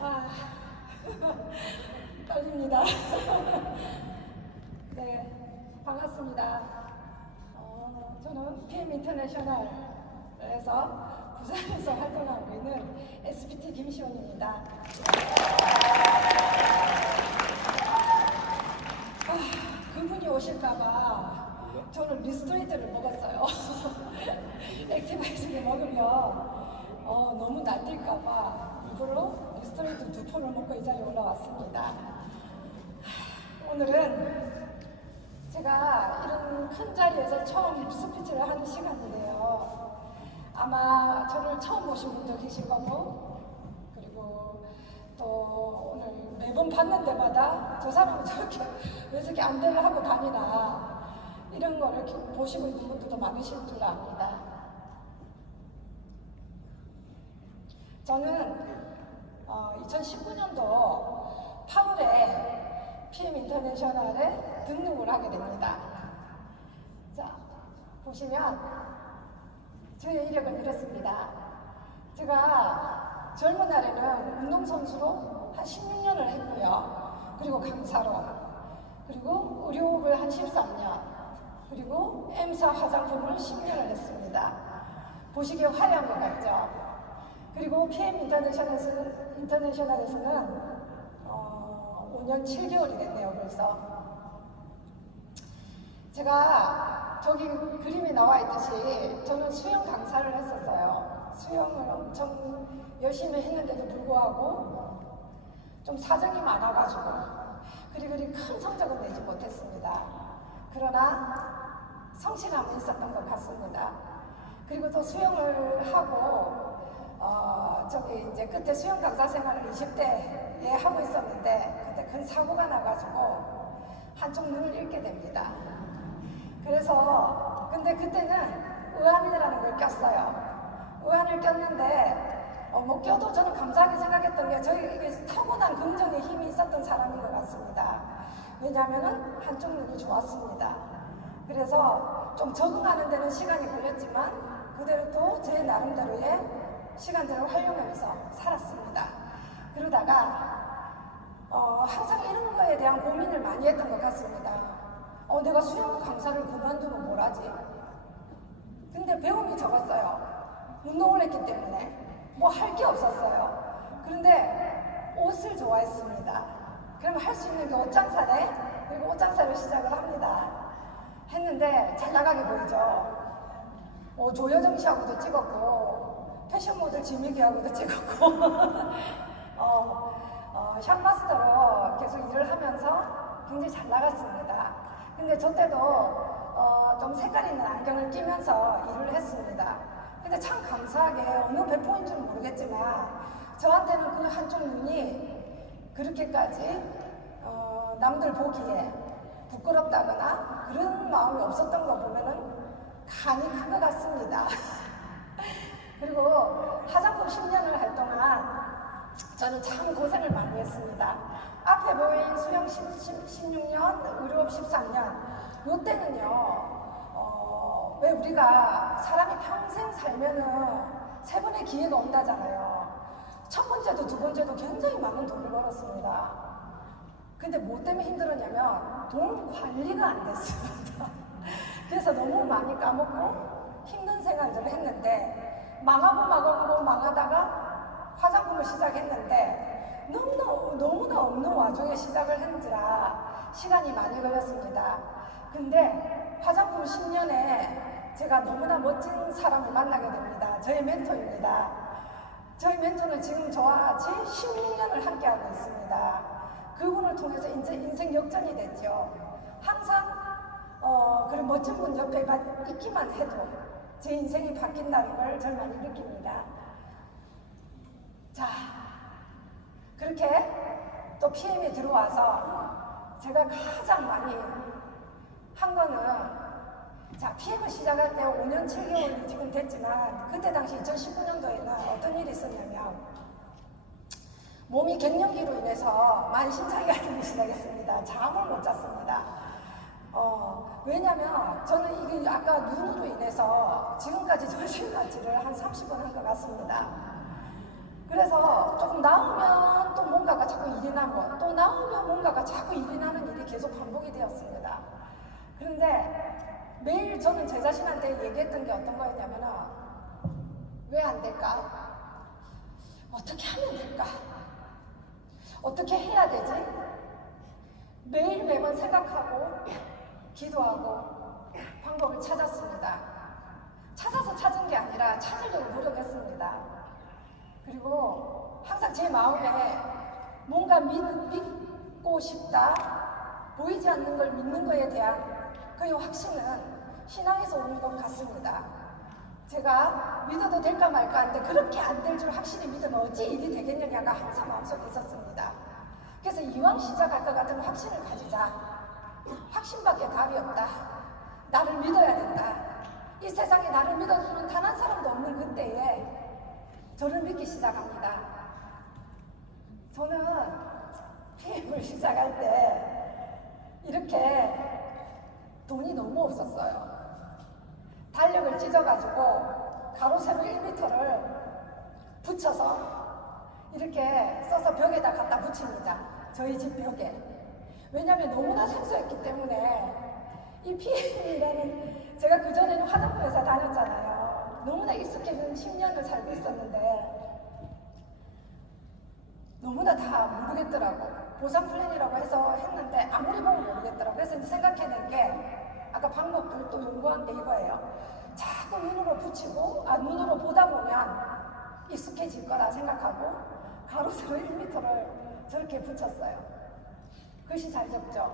아, 떨립니다. 네, 반갑습니다. 저는 PM 인터내셔널에서 부산에서 활동하고 있는 SBT 김시원입니다. 그분이 오실까봐 저는 리스토레이트를 먹었어요. 액티바이즈를 먹으면 너무 날뛸까봐 일부러 리스토레이트 2폰을 먹고 이 자리에 올라왔습니다. 오늘은 제가 이런 큰 자리에서 처음 스피치를 하는 시간인데요. 아마 저를 처음 보신 분도 계실 거고, 그리고 또 오늘 매번 봤는 데마다 저 사람은 저렇게 왜 저렇게 안대를 하고 다니나 이런 걸 이렇게 보시고 있는 분들도 많으실 줄 압니다. 저는 2019년도 8월에 PM 인터내셔널에 등록을 하게 됩니다. 자, 보시면 저의 이력은 이렇습니다. 제가 젊은 날에는 운동선수로 한 16년을 했고요. 그리고 강사로, 그리고 의료업을 한 13년, 그리고 M사 화장품을 10년을 했습니다. 보시기에 화려한 것 같죠? 그리고 PM 인터내셔널에서는 5년 7개월이 됐네요, 벌써. 제가 저기 그림에 나와 있듯이 저는 수영 강사를 했었어요. 수영을 엄청 열심히 했는데도 불구하고 좀 사정이 많아가지고 그리 큰 성적은 내지 못했습니다. 그러나 성실함은 있었던 것 같습니다. 그리고 또 수영을 하고 이제 그때 수영 강사 생활을 20대에 하고 있었는데 그때 큰 사고가 나가지고 한쪽 눈을 잃게 됩니다. 그래서 근데 그때는 의안이라는 걸 꼈어요. 의안을 꼈는데 뭐 껴도 저는 감사하게 생각했던 게 이게 타고난 긍정의 힘이 있었던 사람인 것 같습니다. 왜냐하면은 한쪽 눈이 좋았습니다. 그래서 좀 적응하는 데는 시간이 걸렸지만 그대로 또 제 나름대로의 시간들을 활용하면서 살았습니다. 그러다가 항상 이런 거에 대한 고민을 많이 했던 것 같습니다. 내가 수영 강사를 그만두면 뭘 하지? 근데 배움이 적었어요. 운동을 했기 때문에 뭐 할 게 없었어요. 그런데 옷을 좋아했습니다. 그러면 할 수 있는 게 옷장사네? 그리고 옷장사를 시작을 합니다. 했는데 잘 나가게 보이죠. 조여정 씨하고도 찍었고 패션 모델 지미기하고도 찍었고 샵마스터로 계속 일을 하면서 굉장히 잘 나갔습니다. 근데 저 때도 좀 색깔 있는 안경을 끼면서 일을 했습니다. 근데 참 감사하게 어느 배포인지는 모르겠지만 저한테는 그 한쪽 눈이 그렇게까지 남들 보기에 부끄럽다거나 그런 마음이 없었던 거 보면은 간이 큰 것 같습니다. 그리고 화장품 10년을 할 동안 저는 참 고생을 많이 했습니다. 앞에 보인 수영 16년, 의료업 13년, 요때는요, 왜 우리가 사람이 평생 살면은 3번의 기회가 온다잖아요. 첫 번째도 두 번째도 굉장히 많은 돈을 벌었습니다. 근데 뭐 때문에 힘들었냐면 돈 관리가 안 됐습니다. 그래서 너무 많이 까먹고 힘든 생활들을 했는데 망하고 망하다가 화장품을 시작했는데 너무나 없는 와중에 시작을 했는지라 시간이 많이 걸렸습니다. 근데 화장품 10년에 제가 너무나 멋진 사람을 만나게 됩니다. 저의 멘토입니다. 저희 멘토는 지금 저와 같이 16년을 함께하고 있습니다. 그분을 통해서 이제 인생 역전이 됐죠. 항상 그런 멋진 분 옆에 있기만 해도 제 인생이 바뀐다는 걸 저는 많이 느낍니다. 자, 그렇게 또 PM에 들어와서 제가 가장 많이 한 거는 자, PM을 시작할 때 5년 7개월이 지금 됐지만 그때 당시 2019년도에는 어떤 일이 있었냐면 몸이 갱년기로 인해서 만신창이가 들기 시작했습니다. 잠을 못 잤습니다. 왜냐면 저는 이게 아까 눈으로 인해서 지금까지 전신마취를 한 30번 한 것 같습니다. 그래서 조금 나오면 또 뭔가가 자꾸 일이 나고 또 나오면 뭔가가 자꾸 일이 나는 일이 계속 반복이 되었습니다. 그런데 매일 저는 제 자신한테 얘기했던 게 어떤 거였냐면 왜 안 될까? 어떻게 하면 될까? 어떻게 해야 되지? 매일 매번 생각하고 기도하고 방법을 찾았습니다. 찾아서 찾은 게 아니라 찾으려고 노력했습니다. 그리고 항상 제 마음에 뭔가 믿고 싶다, 보이지 않는 걸 믿는 거에 대한 그 확신은 신앙에서 오는 것 같습니다. 제가 믿어도 될까 말까 하는데 그렇게 안 될 줄 확실히 믿으면 어찌 일이 되겠느냐가 항상 마음속에 있었습니다. 그래서 이왕 시작할 것 같으면 확신을 가지자. 확신밖에 답이 없다. 나를 믿어야 된다. 이 세상에 나를 믿어주는 단 한 사람도 없는 그때에 저를 믿기 시작합니다. 저는 PM을 시작할 때 이렇게 돈이 너무 없었어요. 달력을 찢어가지고 가로 세로 1m를 붙여서 이렇게 써서 벽에다 갖다 붙입니다. 저희 집 벽에. 왜냐하면 너무나 생소했기 때문에 이 PM이라는 제가 그전에는 화장품 회사 다녔잖아요. 너무나 익숙해진 10년을 살고 있었는데 너무나 다 모르겠더라고. 보상 플랜이라고 해서 했는데 아무리 보면 모르겠더라고. 그래서 이제 생각해낸 게 아까 방법들 또 연구한 게 이거예요. 자꾸 눈으로 붙이고 눈으로 보다 보면 익숙해질 거라 생각하고 가로 세로 1m를 저렇게 붙였어요. 글씨 잘 적죠?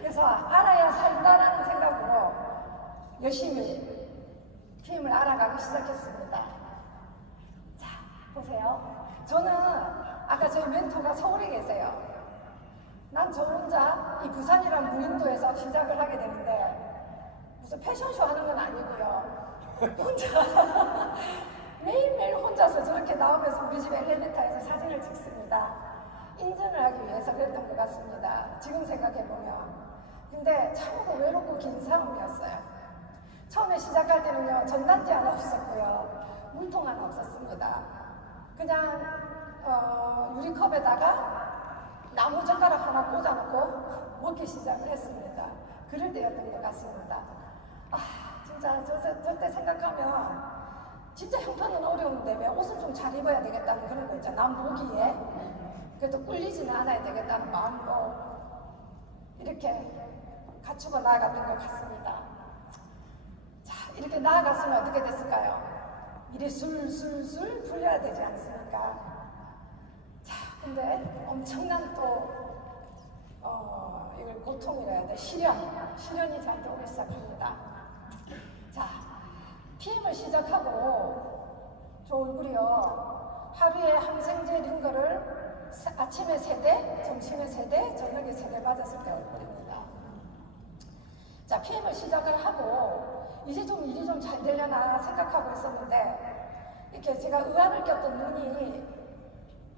그래서 알아야 산다라는 생각으로 열심히 PM을 알아가기 시작했습니다. 자, 보세요. 저는 아까 저희 멘토가 서울에 계세요. 난 저 혼자 이 부산이라는 무인도에서 시작을 하게 되는데 무슨 패션쇼 하는 건 아니고요. 혼자 매일매일 혼자서 저렇게 나오면서 우리 집 엘리베이터에서 사진을 찍습니다. 인증을 하기 위해서 그랬던 것 같습니다. 지금 생각해보면. 근데 참으로 외롭고 긴 싸움이었어요. 처음에 시작할 때는요, 전단지 하나 없었고요, 물통 하나 없었습니다. 그냥 유리컵에다가 나무 젓가락 하나 꽂아놓고 먹기 시작을 했습니다. 그럴 때였던 것 같습니다. 진짜 저때 생각하면 진짜 형편은 어려운데 왜 옷을 좀 잘 입어야 되겠다는 그런 거 있잖아. 남 보기에 그래도 꿀리지는 않아야 되겠다는 마음으로 이렇게 갖추고 나아갔던 것 같습니다. 자, 이렇게 나아갔으면 어떻게 됐을까요? 일이 술술술 풀려야 되지 않습니까? 자, 근데 엄청난 또 이걸 고통이라 해야 돼. 시련이 저한테 오기 시작합니다. 자, PM을 시작하고 저 얼굴이요, 하루에 항생제 링거를 아침에 3대, 점심에 3대, 저녁에 3대 맞았을 때 얼굴입니다. 자, PM을 시작을 하고 이제 좀 일이 좀 잘 되려나 생각하고 있었는데 이렇게 제가 의안을 꼈던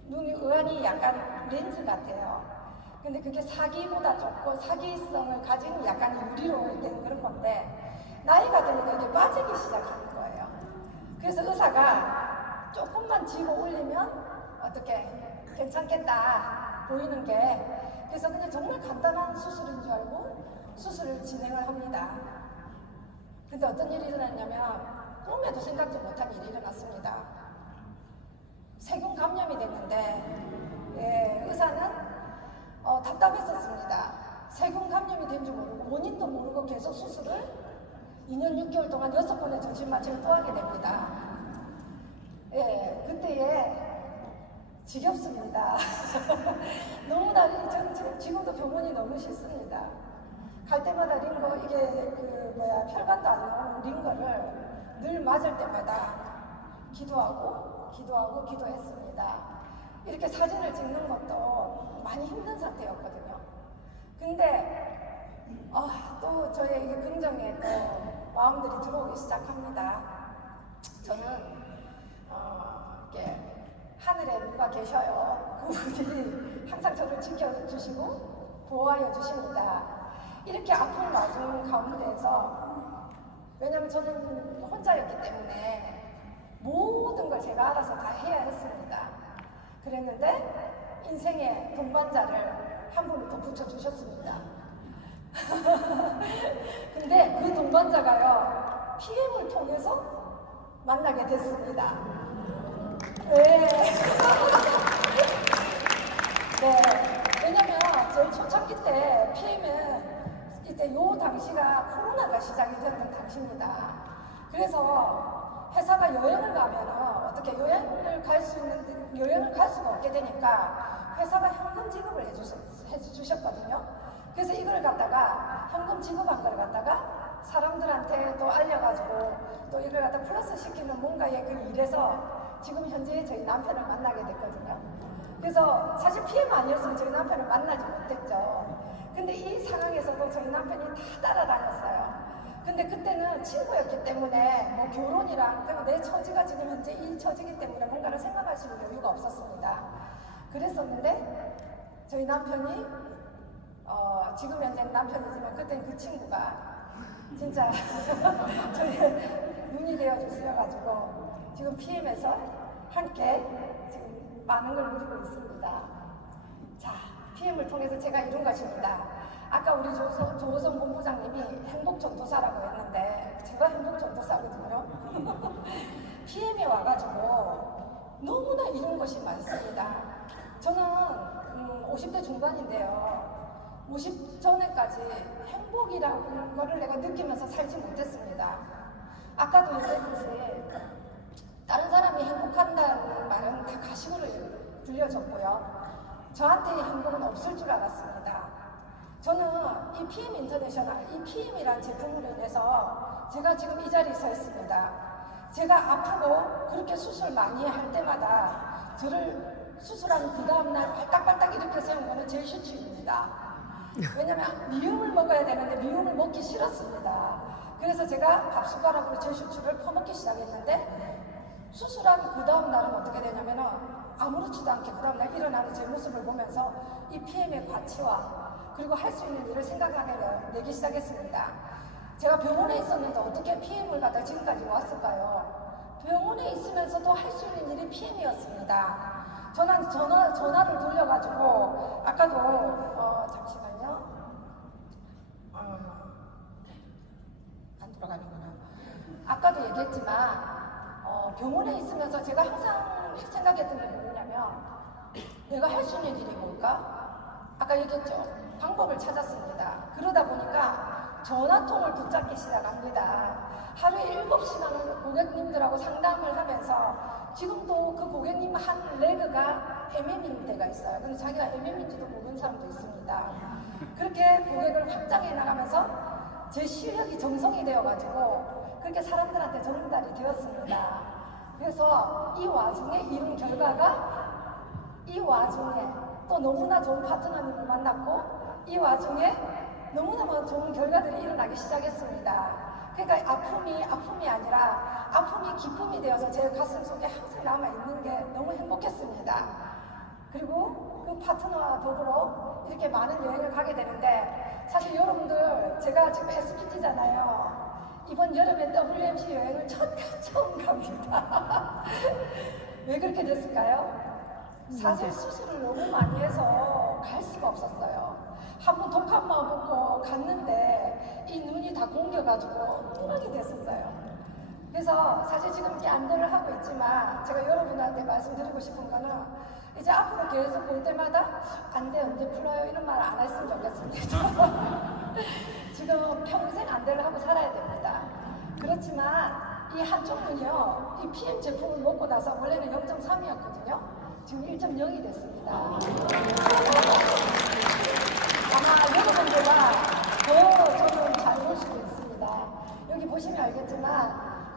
눈이 의안이 약간 렌즈 같아요. 근데 그게 사기보다 좋고 사기성을 가진 약간 유리로 된 그런 건데 나이가 들니까 이게 빠지기 시작하는 거예요. 그래서 의사가 조금만 쥐고 올리면 어떻게 괜찮겠다 보이는 게, 그래서 그냥 정말 간단한 수술인 줄 알고 수술을 진행을 합니다. 근데 어떤 일이 일어났냐면 꿈에도 생각지 못한 일이 일어났습니다. 세균 감염이 됐는데 의사는 답답했었습니다. 세균 감염이 된 줄 모르고 원인도 모르고 계속 수술을 2년 6개월 동안 6번의 전신마취를 또 하게 됩니다. 그때에 지겹습니다. 너무나 전 지금도 병원이 너무 싫습니다. 갈 때마다 링거, 이게 혈관도 안 나오는 링거를 늘 맞을 때마다 기도했습니다. 이렇게 사진을 찍는 것도 많이 힘든 상태였거든요. 근데 또 저의 이게 긍정의 또 마음들이 들어오기 시작합니다. 저는 이렇게 하늘에 누가 계셔요. 그분이 항상 저를 지켜주시고 보호하여 주십니다. 이렇게 이렇게 아픈 와중 가운데에서, 왜냐면 저는 혼자였기 때문에 모든 걸 제가 알아서 다 해야 했습니다. 그랬는데 인생의 동반자를 한 분이 더 붙여주셨습니다. 근데 그 동반자가요, PM을 통해서 만나게 됐습니다. 네. 네. 왜냐면 저희 초창기 때 PM은 이때 요 당시가 코로나가 시작이 됐던 당시입니다. 그래서 회사가 여행을 가면은 어떻게 여행을 갈 수가 없게 되니까 회사가 현금 지급을 해주셨거든요. 그래서 이걸 갖다가 현금 지급한 걸 갖다가 사람들한테 또 알려가지고 또 이걸 갖다 플러스 시키는 뭔가의 그 일에서 지금 현재 저희 남편을 만나게 됐거든요. 그래서 사실 PM 아니었으면 저희 남편을 만나지 못했죠. 근데 이 상황에서도 저희 남편이 다 따라다녔어요. 근데 그때는 친구였기 때문에 뭐 결혼이랑 그리고 내 처지가 지금 현재 이 처지기 때문에 뭔가를 생각할 수 있는 여유가 없었습니다. 그랬었는데 저희 남편이 지금 현재 남편이지만 그때는 그 친구가 진짜 저희 눈이 되어주셔가지고 지금 PM에서 함께 지금 많은 걸 누리고 있습니다. 자, PM을 통해서 제가 이룬 것입니다. 아까 우리 조호성 본부장님이 행복전도사라고 했는데 제가 행복전도사거든요. PM에 와가지고 너무나 이룬 것이 많습니다. 저는 50대 중반인데요. 50 전에까지 행복이라는 거를 내가 느끼면서 살지 못했습니다. 아까도 얘기했듯이 다른 사람이 행복한다는 말은 다 가식으로 들려졌고요. 저한테 행복은 없을 줄 알았습니다. 저는 이 PM 인터내셔널, 이 PM이라는 제품으로 인해서 제가 지금 이 자리에 서 있습니다. 제가 아프고 그렇게 수술 많이 할 때마다 저를 수술하는 그 다음날 발딱발딱 이렇게 세운 거는 제 슈츠입니다. 왜냐면 미움을 먹어야 되는데 미움을 먹기 싫었습니다. 그래서 제가 밥숟가락으로 제 슈츠를 퍼먹기 시작했는데 수술하고 그 다음날은 어떻게 되냐면은 아무렇지도 않게 그 다음날 일어나는 제 모습을 보면서 이 PM의 가치와 그리고 할 수 있는 일을 생각하게 내기 시작했습니다. 제가 병원에 있었는데 어떻게 PM을 갖다 지금까지 왔을까요? 병원에 있으면서도 할 수 있는 일이 PM이었습니다. 전화를 돌려가지고 아까도 잠시만요. 안 돌아가는구나. 아까도 얘기했지만 병원에 있으면서 제가 항상 생각했던 게 뭐냐면 내가 할 수 있는 일이 뭘까? 아까 얘기했죠. 방법을 찾았습니다. 그러다 보니까 전화통을 붙잡기 시작합니다. 하루에 7시간을 고객님들하고 상담을 하면서 지금도 그 고객님 한 레그가 MM인 데가 있어요. 근데 자기가 MM인지도 모르는 사람도 있습니다. 그렇게 고객을 확장해 나가면서 제 실력이 정성이 되어가지고 그렇게 사람들한테 전달이 되었습니다. 그래서 이 와중에 이룬 결과가 이 와중에 또 너무나 좋은 파트너님을 만났고 이 와중에 너무나 좋은 결과들이 일어나기 시작했습니다. 그러니까 아픔이 아니라 아픔이 기쁨이 되어서 제 가슴 속에 항상 남아있는 게 너무 행복했습니다. 그리고 그 파트너와 더불어 이렇게 많은 여행을 가게 되는데 사실 여러분들 제가 지금 SPT잖아요. 이번 여름에 WMC 여행을 처음 갑니다. 왜 그렇게 됐을까요? 사실 수술을 너무 많이 해서 갈 수가 없었어요. 한번 독한 마음 먹고 갔는데 이 눈이 다 공겨가지고 엉망이 됐었어요. 그래서 사실 지금 이렇게 안대를 하고 있지만 제가 여러분한테 말씀드리고 싶은 거는 이제 앞으로 계속 볼 때마다 안대 언제 풀어요 이런 말 안 했으면 좋겠습니다. 지금 평생 안대를 하고 살아야 됩니다. 그렇지만 이 한쪽 눈이요, 이 PM 제품을 먹고 나서 원래는 0.3이었거든요. 지금 1.0이 됐습니다. 아마 여러분들과 더 저는 잘 볼 수도 있습니다. 여기 보시면 알겠지만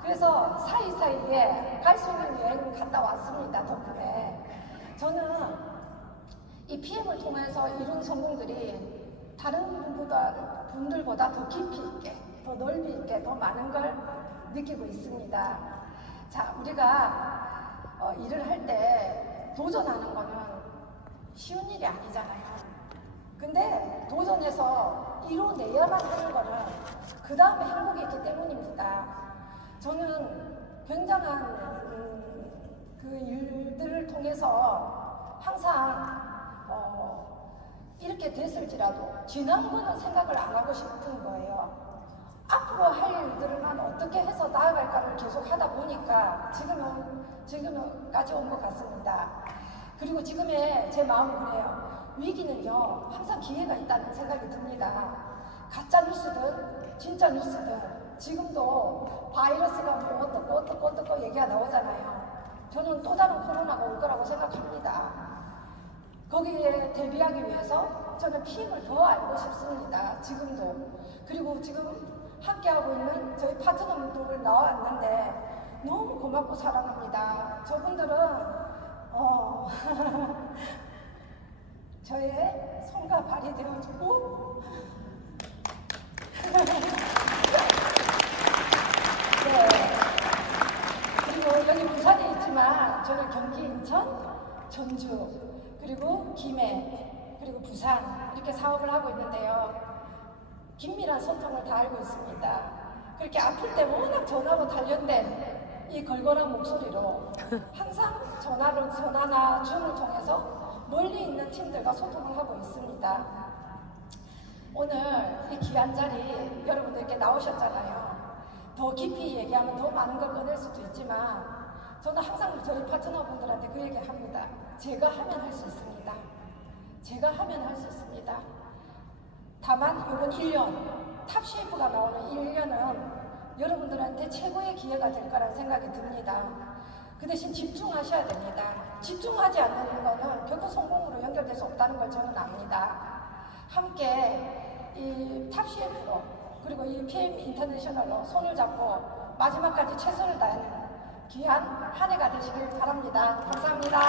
그래서 사이사이에 갈 수 있는 여행을 갔다 왔습니다. 덕분에. 저는 이 PM을 통해서 이룬 성공들이 다른 분들보다 더 깊이 있게, 더 넓이 있게, 더 많은 걸 느끼고 있습니다. 자, 우리가 일을 할 때 도전하는 거는 쉬운 일이 아니잖아요. 근데 도전해서 이뤄내야 돼야만 하는 거는 그 다음에 행복이 있기 때문입니다. 저는 굉장한 그 일들을 통해서 항상 이렇게 됐을지라도 지난 거는 생각을 안 하고 싶은 거예요. 앞으로 할 일들만 어떻게 해서 나아갈까를 계속 하다 보니까 지금까지 온 것 같습니다. 그리고 지금의 제 마음은 그래요. 위기는요, 항상 기회가 있다는 생각이 듭니다. 가짜 뉴스든 진짜 뉴스든 지금도 바이러스가 뭐 어떻고 얘기가 나오잖아요. 저는 또 다른 코로나가 올 거라고 생각합니다. 거기에 대비하기 위해서 저는 피임을 더 알고 싶습니다. 지금도. 그리고 지금 함께하고 있는 저희 파트너분들 나왔는데 너무 고맙고 사랑합니다. 저분들은 저의 손과 발이 되어주고 네. 그리고 여기 부산에 있지만 저는 경기, 인천, 전주, 그리고 김해, 그리고 부산 이렇게 사업을 하고 있는데요. 긴밀한 소통을 다 알고 있습니다. 그렇게 아플 때 워낙 전화로 단련된 이 걸걸한 목소리로 항상 전화나 줌을 통해서 멀리 있는 팀들과 소통을 하고 있습니다. 오늘 이 귀한 자리 여러분들 이렇게 나오셨잖아요. 더 깊이 얘기하면 더 많은 걸 꺼낼 수도 있지만 저는 항상 저희 파트너분들한테 그 얘기 합니다. 제가 하면 할 수 있습니다. 제가 하면 할 수 있습니다. 다만 이번 1년, 탑셰프가 나오는 1년은 여러분들한테 최고의 기회가 될 거라는 생각이 듭니다. 그 대신 집중하셔야 됩니다. 집중하지 않는 거는 결코 성공으로 연결될 수 없다는 걸 저는 압니다. 함께 이 탑셰프로 그리고 이 PM 인터내셔널로 손을 잡고 마지막까지 최선을 다하는 귀한 한 해가 되시길 바랍니다. 감사합니다.